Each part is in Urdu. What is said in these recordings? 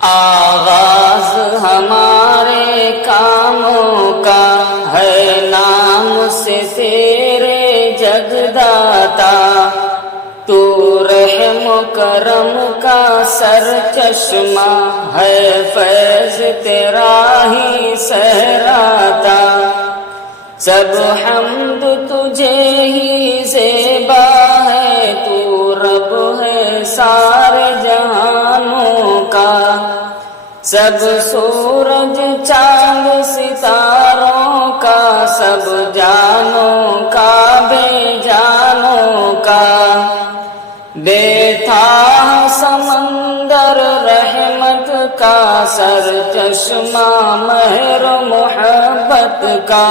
آغاز ہمارے کاموں کا ہے نام سے تیرے جگداتا، تو رحم و کرم کا سر چشمہ ہے، فیض تیرا ہی سہراتا، سب حمد تجھے ہی زیبا ہے، تو رب ہے سارے جہانوں کا، سب سورج چاند ستاروں کا، سب جانوں کا بے جانوں کا، بے تھا سمندر رحمت کا، سر چشمہ مہر محبت کا،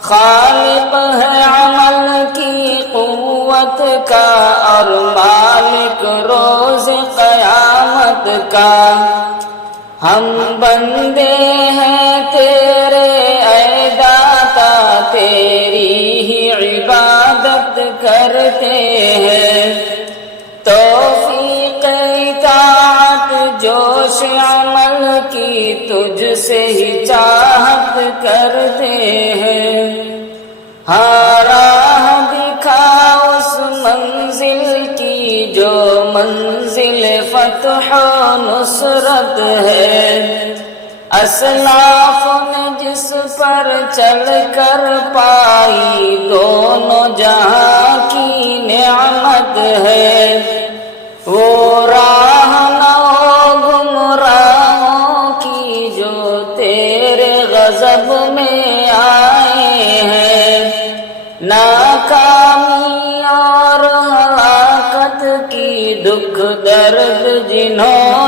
خالق ہے عمل کی قوت کا، اور مالک روز قیامت کا، ہم بندے ہیں تیرے اے داتا، تیری ہی عبادت کرتے ہیں، توفیق اطاعت جوش عمل کی تجھ سے ہی چاہت کرتے ہیں، ہاں راہ دکھا اس منزل کی جو منزل فتح و نصرت ہے، اسلاف نے جس پر چل کر پائی دونوں جہاں کی نعمت ہے، وہ راہ نہ ہو گمراہوں کی جو تیرے غضب میں آئے ہیں، ناکامی اور ہلاکت کی دکھ درد جنہوں